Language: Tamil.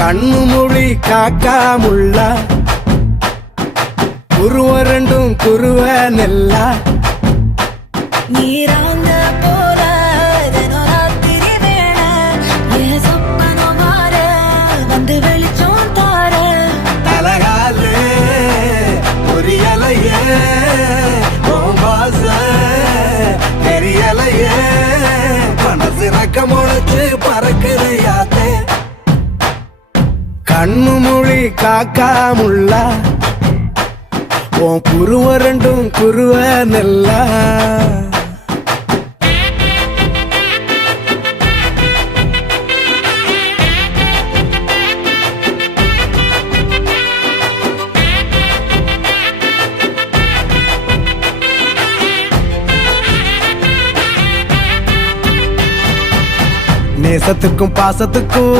கண்ணு மொழி காக்காமுள்ள குருவ ரெண்டும் குருவ நெல்லா நீராங்க போல தினராத்திரி வேண என் சொப்பனம் மாற வந்து வெளிச்சம் தார தலகாலே பொரியலையே ஓம்பாச தெரியலையே மனசு ரக்க முளைச்சு பறக்குறையாத்தே கண்ணு மொழி காக்காமுள்ள உன் குருவ ரெண்டும் குருவ நெல்லா நேசத்துக்கும் பாசத்துக்கும்